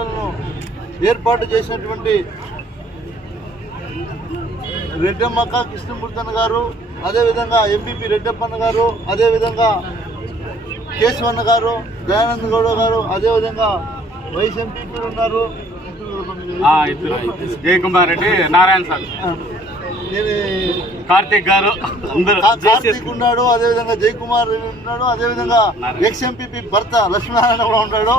వేడుకలను ఏర్పాటు చేసినటువంటి రెడ్డమ్మక్క కృష్ణమూర్తన్న గారు, అదేవిధంగా ఎంపీపీ రెడ్డప్పన్న గారు, అదేవిధంగా కేశవన్న గారు, దయానంద గౌడ గారు, అదేవిధంగా వైస్ ఎంపీపీలు ఉన్నారు, జయకుమార్ రెడ్డి, నారాయణ సార్, కార్తీక్ గారు, కార్తీక్ ఉన్నాడు, అదేవిధంగా జయకుమార్ రెడ్డి ఉన్నాడు, అదేవిధంగా ఎక్స్ ఎంపీపీ భర్త లక్ష్మీనారాయణ కూడా ఉన్నాడు,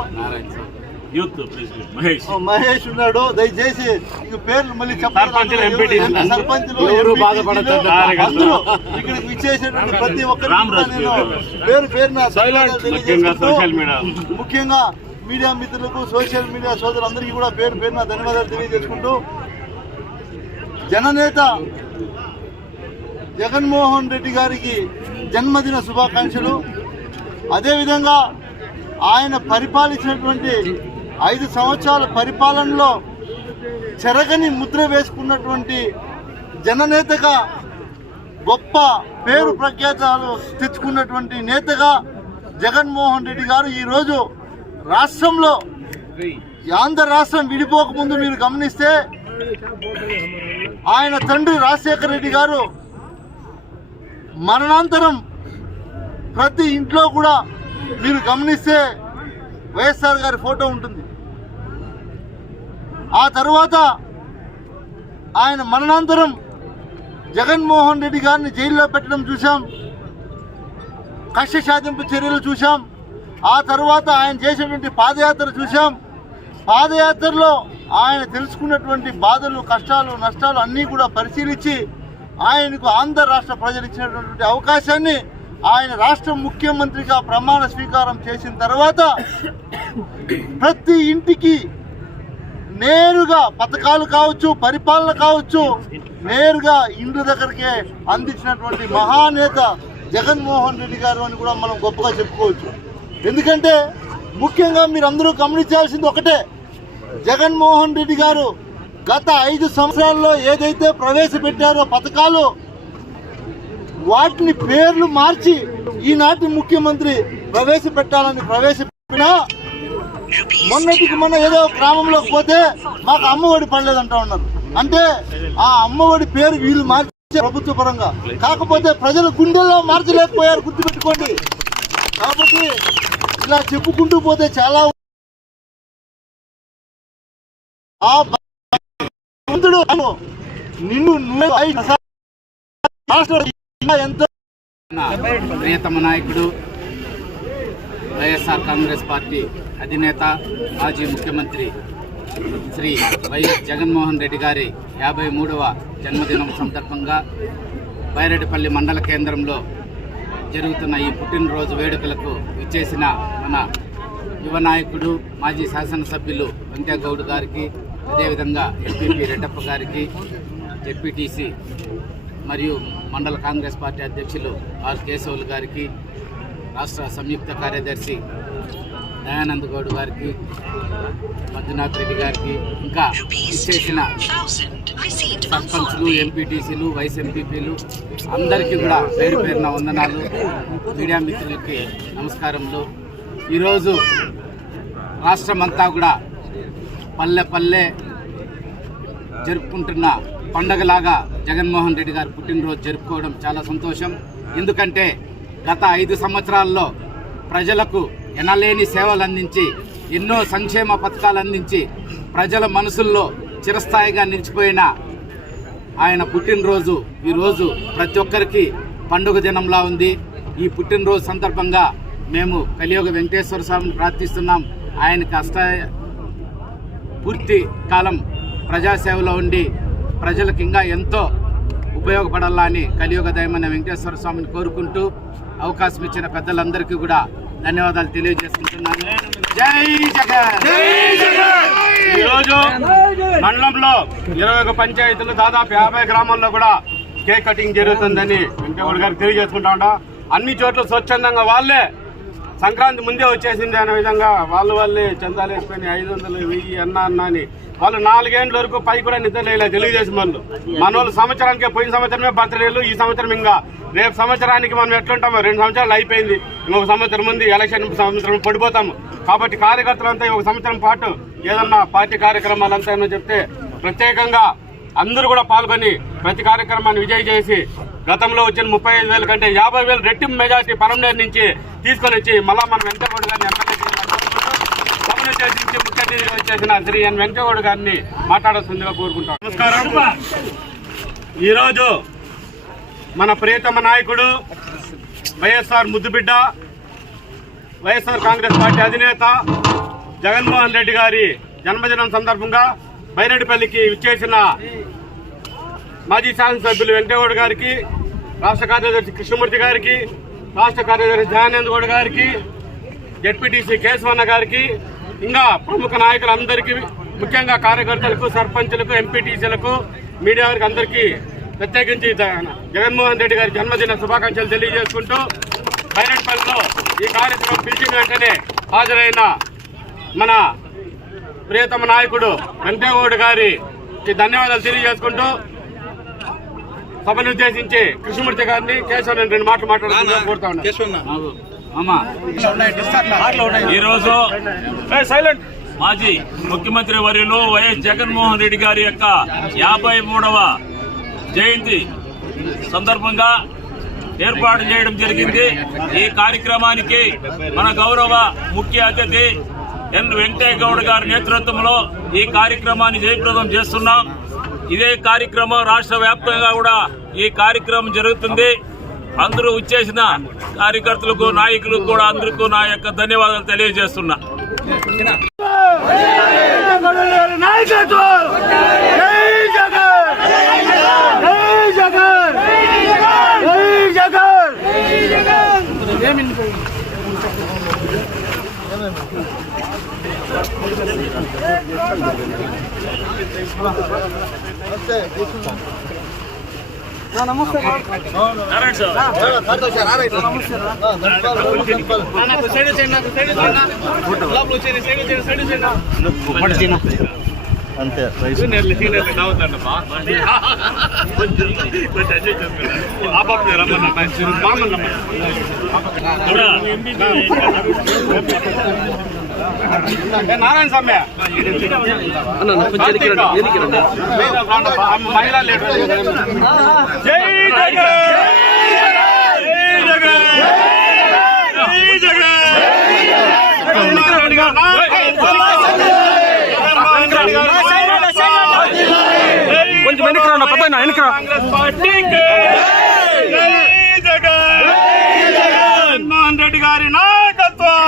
మహేష్ ఉన్నాడు. దయచేసి పేర్లు మళ్ళీ చెప్పండి. సర్పంచులు అందరూ ఇక్కడికి విచ్చేసేటువంటి ప్రతి ఒక్కరికి నేను పేరున ముఖ్యంగా మీడియా మిత్రులకు, సోషల్ మీడియా సోదరులందరికీ కూడా పేరున ధన్యవాదాలు తెలియజేసుకుంటూ, జననేత జగన్మోహన్ రెడ్డి గారికి జన్మదిన శుభాకాంక్షలు. అదేవిధంగా ఆయన పరిపాలించినటువంటి 5 సంవత్సరాల పరిపాలనలో చెరగని ముద్ర వేసుకున్నటువంటి జననేతగా, గొప్ప పేరు ప్రఖ్యాతాలు తెచ్చుకున్నటువంటి నేతగా జగన్మోహన్ రెడ్డి గారు ఈరోజు రాష్ట్రంలో, ఆంధ్ర రాష్ట్రం విడిపోకముందు మీరు గమనిస్తే ఆయన తండ్రి రాజశేఖర రెడ్డి గారు మరణాంతరం ప్రతి ఇంట్లో కూడా మీరు గమనిస్తే వైఎస్ఆర్ గారి ఫోటో ఉంటుంది. ఆ తర్వాత ఆయన మరణాంతరం జగన్మోహన్ రెడ్డి గారిని జైల్లో పెట్టడం చూసాం, కక్ష సాధింపు చర్యలు చూసాం. ఆ తర్వాత ఆయన చేసినటువంటి పాదయాత్ర చూసాం. పాదయాత్రలో ఆయన తెలుసుకున్నటువంటి బాధలు, కష్టాలు, నష్టాలు అన్నీ కూడా పరిశీలించి ఆయనకు ఆంధ్ర రాష్ట్ర ప్రజలు ఇచ్చినటువంటి అవకాశాన్ని ఆయన రాష్ట్ర ముఖ్యమంత్రిగా ప్రమాణ స్వీకారం చేసిన తర్వాత ప్రతి ఇంటికి నేరుగా పథకాలు కావచ్చు, పరిపాలన కావచ్చు, నేరుగా ఇండ్ల దగ్గరికే అందించినటువంటి మహానేత జగన్మోహన్ రెడ్డి గారు అని కూడా మనం గొప్పగా చెప్పుకోవచ్చు. ఎందుకంటే ముఖ్యంగా మీరందరూ గమనించాల్సింది ఒకటే, జగన్మోహన్ రెడ్డి గారు గత 5 సంవత్సరాల్లో ఏదైతే ప్రవేశపెట్టారో పథకాలు, వాటిని పేర్లు మార్చి ఈనాటి ముఖ్యమంత్రి ప్రవేశపెట్టినా మొన్నటికి మొన్న ఏదో గ్రామంలోకి పోతే మాకు అమ్మఒడి పడలేదంటా ఉన్నారు. అంటే ఆ అమ్మఒడి పేరు వీళ్ళు మార్చే ప్రభుత్వ పరంగా, కాకపోతే ప్రజల గుండెల్లో మార్చలేకపోయారు, గుర్తుపెట్టుకోండి. కాబట్టి ఇలా చెప్పుకుంటూ పోతే చాలా ప్రియతమ నాయకుడు, వైఎస్ఆర్ కాంగ్రెస్ పార్టీ అధినేత, మాజీ ముఖ్యమంత్రి శ్రీ వైఎస్ జగన్మోహన్ రెడ్డి గారి 53వ జన్మదినం సందర్భంగా బైరెడ్డిపల్లి మండల కేంద్రంలో జరుగుతున్న ఈ పుట్టినరోజు వేడుకలకు విచ్చేసిన మన యువ నాయకుడు, మాజీ శాసనసభ్యులు వెంకయ్యగౌడ్ గారికి, అదేవిధంగా ఎంపీపీ రెడ్డప్ప గారికి, జెడ్పీటీసీ మరియు మండల కాంగ్రెస్ పార్టీ అధ్యక్షులు ఆర్ కేశవులు గారికి, రాష్ట్ర సంయుక్త కార్యదర్శి దయానంద గౌడ్ గారికి, మంజునాథ్ రెడ్డి గారికి, ఇంకా ఇచ్చేసిన సర్పంచ్లు, ఎంపీటీసీలు, వైస్ ఎంపీపీలు అందరికీ కూడా పేరు పేరున వందనాలు. మీడియా మిత్రులకి నమస్కారములు. ఈరోజు రాష్ట్రమంతా కూడా పల్లె పల్లె జరుపుకుంటున్న పండగలాగా జగన్మోహన్ రెడ్డి గారు పుట్టినరోజు జరుపుకోవడం చాలా సంతోషం. ఎందుకంటే గత 5 సంవత్సరాల్లో ప్రజలకు ఎనలేని సేవలు అందించి, ఎన్నో సంక్షేమ పథకాలు అందించి ప్రజల మనసుల్లో చిరస్థాయిగా నిలిచిపోయిన ఆయన పుట్టినరోజు ఈరోజు ప్రతి ఒక్కరికి పండుగ దినంలా ఉంది. ఈ పుట్టినరోజు సందర్భంగా మేము కలియుగ వెంకటేశ్వర స్వామిని ప్రార్థిస్తున్నాం. ఆయనకి పూర్తి కాలం ప్రజాసేవలో ఉండి ప్రజలకు ఇంకా ఎంతో ఉపయోగపడాలని కలియుగ దైవమైన వెంకటేశ్వర స్వామిని కోరుకుంటూ అవకాశం ఇచ్చిన పెద్దలందరికీ కూడా ధన్యవాదాలు తెలియజేసుకుంటున్నాను. జై జగన్. ఈరోజు మండలంలో 21 పంచాయతీలు, దాదాపు 50 గ్రామాల్లో కూడా కేక్ కటింగ్ జరుగుతుందని వెంకటగౌడ్ గారికి తెలియజేసుకుంటా ఉంటా. అన్ని చోట్ల స్వచ్ఛందంగా వాళ్ళే సంక్రాంతి ముందే వచ్చేసింది అనే విధంగా వాళ్ళే చందాలు వేసుకొని 500 1000 అన్న అని వాళ్ళు 4 ఏళ్ళ వరకు పై కూడా నిద్ర లేదు తెలుగుదేశం వాళ్ళు. మన వాళ్ళు సంవత్సరానికి పోయిన సంవత్సరమే బర్త్డేలు, ఈ సంవత్సరం ఇంకా రేపు సంవత్సరానికి మనం ఎట్లుంటామో 2 సంవత్సరాలు అయిపోయింది, ఇంకొక సంవత్సరం ముందు ఎలక్షన్ సంవత్సరం పడిపోతాము. కాబట్టి కార్యకర్తలంతా ఒక సంవత్సరం పాటు ఏదన్నా పార్టీ కార్యక్రమాలంతా ఏమో చెప్తే ప్రత్యేకంగా అందరూ కూడా పాల్గొని ప్రతి కార్యక్రమాన్ని విజయ్ చేసి గతంలో వచ్చిన 35,000 కంటే 50,000 రెట్టింపు మెజార్టీ పరమనేరు నుంచి తీసుకొని వచ్చి మళ్ళా మనం వెంకటగౌడ గారిని ఎమ్మెల్యే చేసి ముఖ్య అతిథిగా వచ్చేసిన శ్రీ ఎన్ వెంకటగౌడ గారిని మాట్లాడాల్సిందిగా కోరుకుంటాం. నమస్కారం. ఈరోజు మన ప్రియతమ నాయకుడు వైఎస్ఆర్ ముద్దుబిడ్డ, వైఎస్ఆర్ కాంగ్రెస్ పార్టీ అధినేత జగన్మోహన్ రెడ్డి గారి జన్మదినం సందర్భంగా బైరెడ్డిపల్లికి విచ్చేసిన మాజీ శాసనసభ్యులు వెంకటగౌడ గారికి, రాష్ట్ర కార్యదర్శి కృష్ణమూర్తి గారికి, రాష్ట్ర కార్యదర్శి దయానంద్ గౌడ్ గారికి, జెడ్పీటీసీ కేశవన్న గారికి, ఇంకా ప్రముఖ నాయకులందరికీ, ముఖ్యంగా కార్యకర్తలకు, సర్పంచులకు, ఎంపీటీసీలకు, మీడియా వారికి అందరికీ ప్రత్యేకించి జగన్మోహన్ రెడ్డి గారి జన్మదిన శుభాకాంక్షలు తెలియజేసుకుంటూ బైరెడ్డిపల్లిలో ఈ కార్యక్రమం పిలిచిన వెంటనే హాజరైన మన ప్రియతమ నాయకుడు వెంకటగౌడ గారికి ధన్యవాదాలు తెలియజేసుకుంటూ సభను ఉద్దేశించి కృష్ణమూర్తి గారిని కేశవన్ 2 మాటలు మాట్లాడాలని కోరుతా ఉన్నాను. ఈరోజు మాజీ ముఖ్యమంత్రి వర్యులు వైఎస్ జగన్మోహన్ రెడ్డి గారి యొక్క 53వ జయంతి సందర్భంగా ఏర్పాటు చేయడం జరిగింది. ఈ కార్యక్రమానికి మన గౌరవ ముఖ్య అతిథి ఎన్ వెంకటగౌడ గారి నేతృత్వంలో ఈ కార్యక్రమాన్ని జయప్రదం చేస్తున్నాం. ఇదే కార్యక్రమం రాష్ట్ర వ్యాప్తంగా కూడా ఈ కార్యక్రమం జరుగుతుంది. అందరూ వచ్చేసిన కార్యకర్తలకు, నాయకులకు కూడా అందరికీ నా యొక్క ధన్యవాదాలు తెలియజేస్తున్నా. అంతే నారాయణ స్వామి మహిళా లీడర్ జై కొంచెం వెనక్కి పక్కన వెనక్కి జగన్మోహన్ రెడ్డి గారి నాయకత్వం.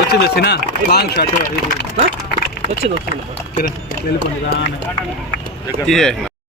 వచ్చింది సినా లాంగ్ షాట్ వచ్చింది వెళ్ళిపోయింది